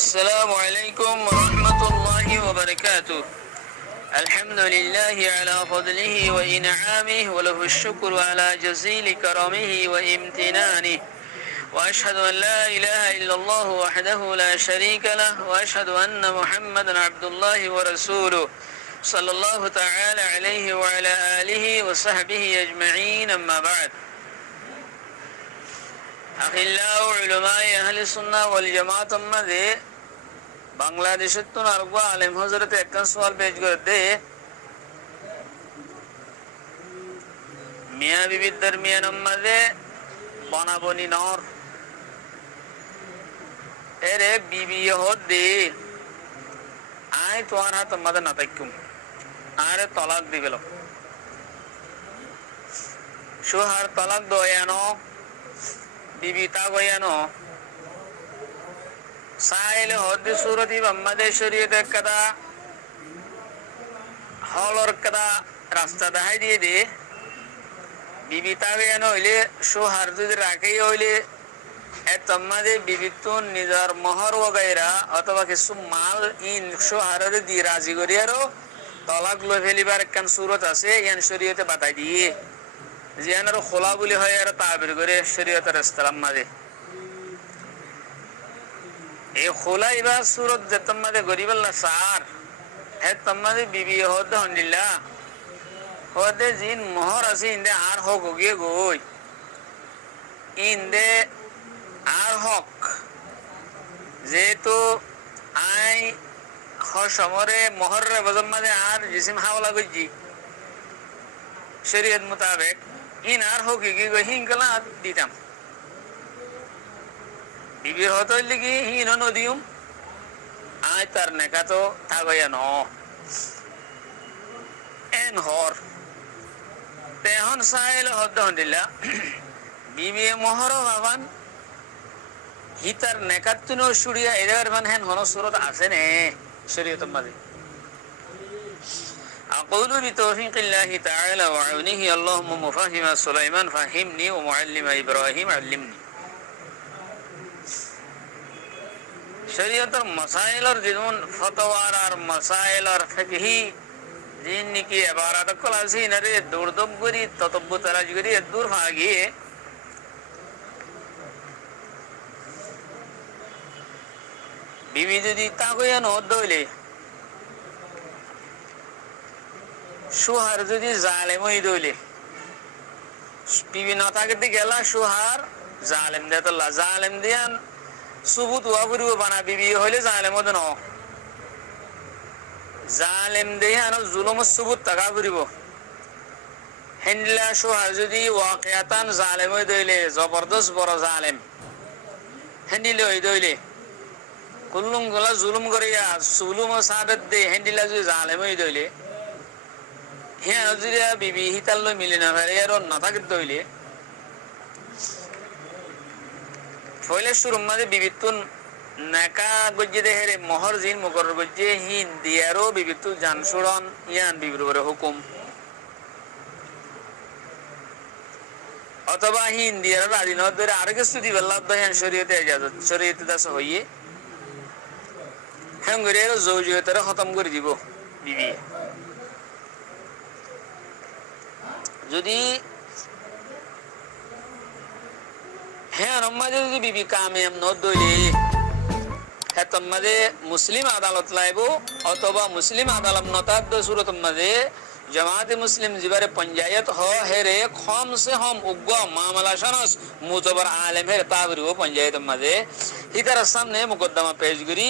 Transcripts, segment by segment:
السلام عليكم ورحمة الله وبركاته. الحمد لله على فضله وإنعامه وله الشكر على جزيل كرمه وامتنانه، وأشهد أن لا إله إلا الله وحده لا شريك له، وأشهد أن محمدا عبد الله ورسوله صلى الله تعالى عليه وعلى آله وصحبه أجمعين. أما بعد، أخلاء علماء أهل السنة والجماعة مده বাংলাদেশের তো আরগো আলেম হযরত একখান সওয়াল পেশ করে দে মিয়া বিবির দরমিয়ান মধ্যে বনাবনি নর এরে বিবি হদে আয় তোমার হাত মধ্যে না তাইকুম আরে তলাক দিবেল সুহার তলাক দয়ানো বিবি তা গয়ানো সাইলে হদ্দি সুরতি বাম্মাদে শরীয়ত কাদা হলর কাদা রাস্তা দেখাই দিয়ে দে বিবি তা গয়ানো হইলে সুহার যদি রাখেই হইলে তোমাদের বিবিতুন নিজের মহর ওগাইরা অথবা কিছু মাল ইন সুহারের দিয়ে রাজি করি আরো তলাক লই ফেলিবার একখান সুরত আছে ইয়ান শরীয়তে বাতাই দিয়ে জিয়ান আর খোলা বলি হয় আর তাবির করে শরীয়তের ইসলাম মাঝে এই খোলা এবার সুরত যে তোমাদের গরিবাল্লা সার হে তোমাদের বিবি হতে হন্ডিল্লা হতে জিন মোহর আছে ইন্দে আর হক গিয়ে গই ইন্দে আর হক যেহেতু আই সমরে মোহর বজম মাঝে আর জিসিম হাওলা গজি শরীয়ত মোতাবেক ইন আর হক গিয়ে গই হিংকলা দিতাম বিবির হতো লিখি হিন নদীম আয় তার নেকা তো থাকয়া ন এন হর তেহন সাইল হদ্দ হন্দিল্লা বিবি মোহর বাবান হিতার নেকাত তুনো সুরিয়া এর মান হেন হন সুরত আছে নে শরীয়ত মাঝে أقول بتوفيق الله تعالى وعونه اللهم مفهم سليمان فهمني ومعلم إبراهيم علمني শরীয়তের মাসাইলের যেমন ফতোয়ার আর মাসাইলের ফিকহি জিন নিকি ইবারত কল আছে নরে দৌড়দম করি ততব্য তারাজ করি দূর ভাগিয়ে বিবি যদি তাগয়ান হদইলে সুহার যদি জালেম হই দইলে বিবি না থাকতে গেলা সুহার জালেম দেতলা জালেম দিয়ান সুবুত ওয়াবুরু বানা বিবি হইলে জালেম মত ন জালেম দেহানো জুলুম সুবুত টাকা করিব হেন্ডিলা সুহার যদি ওয়াকিয়াতান জালেম হই দইলে জবরদস্ত বড় জালেম হেন্ডিলে হই দইলে কুল্লুম গলা জুলুম করিয়া জুলুম সাদত দে হেন্ডিলা যদি জালেম হই দইলে হ্যাঁ যদি বিবি হিতাল মিলে না পারে আর না থাকে দইলে ফলে শুরুর মাঝে বিবিতুন নাকা গজ্জে দেহেরে মোহর জিন মুকরর গজ্জে হিন দিয়ারো বিবিতু জানসুড়ন ইয়ান বিবির উপরে হুকুম অথবা হিন দিয়ারো রাজি নদ ধরে আরো কিছু দিবেল্লা দয়ান শরীয়তে ইজাজত শরীয়তে দাস হইয়ে হ্যাঁ করে জৌজিয়তের খতম করে দিব বিবি যদি হ্যাঁ আমাদের যদি বিবি কামিয়াব নদইলে হ্যাঁ তোমাদের মুসলিম আদালত লাইব অথবা মুসলিম আদালত নতাদ সুরত মাঝে জামাতে মুসলিম জিবারে পঞ্চায়েত হ হেরে কম সে কম উগ্র মামলা শনস মুতবর আলেম হের তাবরি ও পঞ্চায়েত মাঝে হিতার সামনে মুকদ্দমা পেশ করি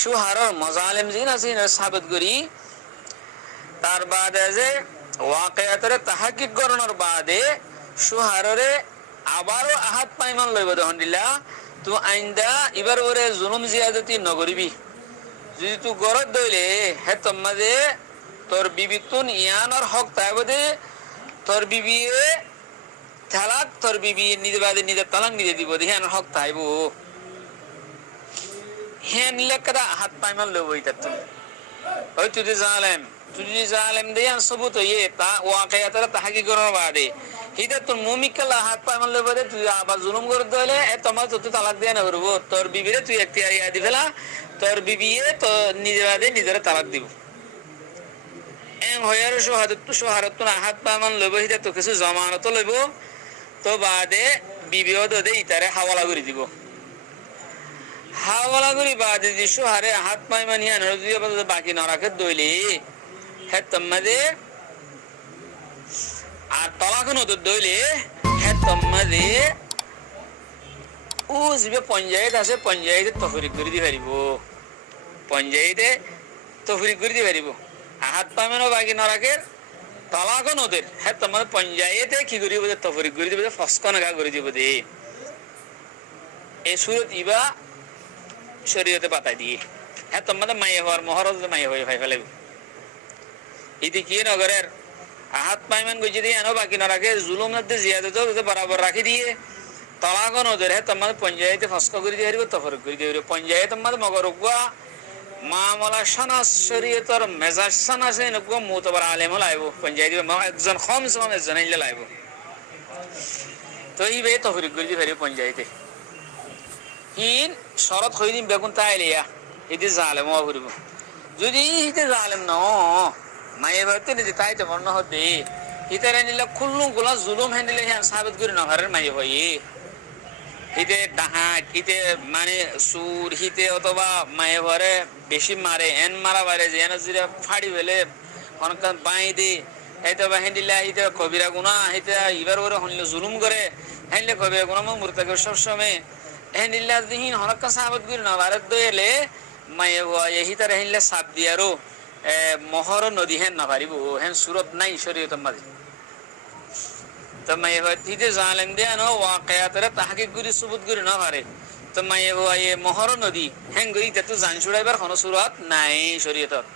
সুহারর মজালিম জিন আসিন সাবিত করি তার বাদে যে ওয়াকিয়াতরে তাহাকিক করানোর বাদে সুহাররে আবারও আহাত পাইমান লইব দহন্দিল্লা তু আইন্দা এবার ওরে জুলুম জিয়াদতি নগরিবি যদি তু গরত দইলে হে তোমাদে তোর বিবিতুন ইয়ানোর হক তাইব দে তোর বিবি তালাক তোর বিবি নিজে বাদে নিজে তালাক নিজে দিব দে হ্যাঁ হক তাইব হ্যাঁ নিলে কাদা আহাত পাইমান লইব ইতা তুমি ওই তুই জালেম তুই জালেম দেয়ান সবুত হইয়ে তা ওয়াকিয়াতরা তাহকিকরণ বাদে হিদা তোর মুমিকালা হাত পা মারলে বাদে তুই আবার জুলুম করে দলে এ তোমার তো তালাক দেয়া না করবো তোর বিবিরে তুই এখতিয়ারি আদি ফেলা তোর বিবিয়ে তো নিজের আদে নিজের তালাক দিব এম হয়ার সোহারত না হাত পা মান লইব হিদা তো কিছু জমানত লইব তো বাদে বিবিও দে ইতারে হাওয়ালা করে দিব হাওয়ালা করে বাদে যে সোহারে হাত পাই মানিয়া নদী বাকি না রাখে দইলে হ্যাঁ তোমাদের আর তলাক নদর দইলে হ্যাঁ তোমাদের ও যে পঞ্চায়েত আছে পঞ্চায়েতে তফরিক করে দি পারিব পঞ্চায়েতে তফরিক করে দি পারিব হাত পামেনও বাকি না রাখে তলাক নদের হ্যাঁ তোমাদের পঞ্চায়েতে কি করিব তফরিক করে দিব ফসকন গা করে দিব দে এই সুরত ইবা শরীয়তে পাতাই দিয়ে হ্যাঁ তোমাদের মাইয়ে হওয়ার মহরত মাইয়ে হয়ে ভাই ফেলাইব ইতি কি নগরের হাত পাইমান গজি দিয়ে আনো বাকি না রাখে জুলুম নদে জিয়াদত বরাবর রাখি দিয়ে তলাক নদের হ্যাঁ তোমাদের পঞ্চায়েতে ফসকা করে দিয়ে হারিব তফরিক করে দিয়ে হারিব পঞ্চায়েত তোমাদের মগর উগুয়া মামলা সানাস শরীয়তর মেজাজ সানাস এনেকুয়া মুতবার আলেমও লাইব পঞ্চায়েত একজন কম সম একজন আইলে লাইব তো ইবে তফরিক করে দিয়ে হারিব পঞ্চায়েতে হিন শরৎ হই দিন বেগুন তাইলিয়া এটি জালেম হরিব যদি হিতে জালেম ন মায়ে ভাবতে নিজে তাইতে বর্ণ হতে হিতারে নিলে খুল্লুম গুলা জুলুম হ্যান্ডিলে হ্যাঁ সাবেত করে নঘরের মায়ে হই হিতে ডাহাত হিতে মানে সুর হিতে অথবা মায়ে ঘরে বেশি মারে এন মারা বারে যে এন যদি ফাড়ি ফেলে অনেক বাঁই দি হয়তো বা হ্যান্ডিলে হিতে কবিরা গুণা হিতে ইবার করে হনলে জুলুম করে হ্যান্ডলে কবিরা গুণা মূর্তাকে সবসময় হ্যান্ডিল্লা দিহীন হনকা সাহাবত করে না ভারত দইলে মায়ে ভয় হিতারে হ্যান্ডলে সাপ দিয়ারও মহর নদী হেন না পারিব হেন সুরত নাই শরীয়তের মাঝে তো মায়ে ভয় হিতে জালেম দেয়া নো ওয়াকিয়াতরে তাহকিক করে সুবুত করে না পারে তো মায়ে ভয় মহর নদী হেন গই তে তো জান ছুড়াইবার কোনো সুরত নাই শরীয়তত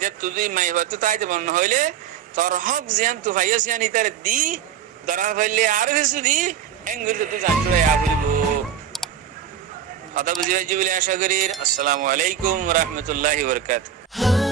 যে তুই মায়ে ভয় তো তাইতে বর্ণ হইলে তোর হক জিয়ান তু ভাইয়া সিয়ান হিতারে দি দরা ফেললে আর কিছু দি হেন গই তো জান ছুড়াই আগুরিব কথা বুঝি বলে আশা করি। আসসালামু আলাইকুম ওয়া রাহমাতুল্লাহি ওয়া বারাকাতুহু।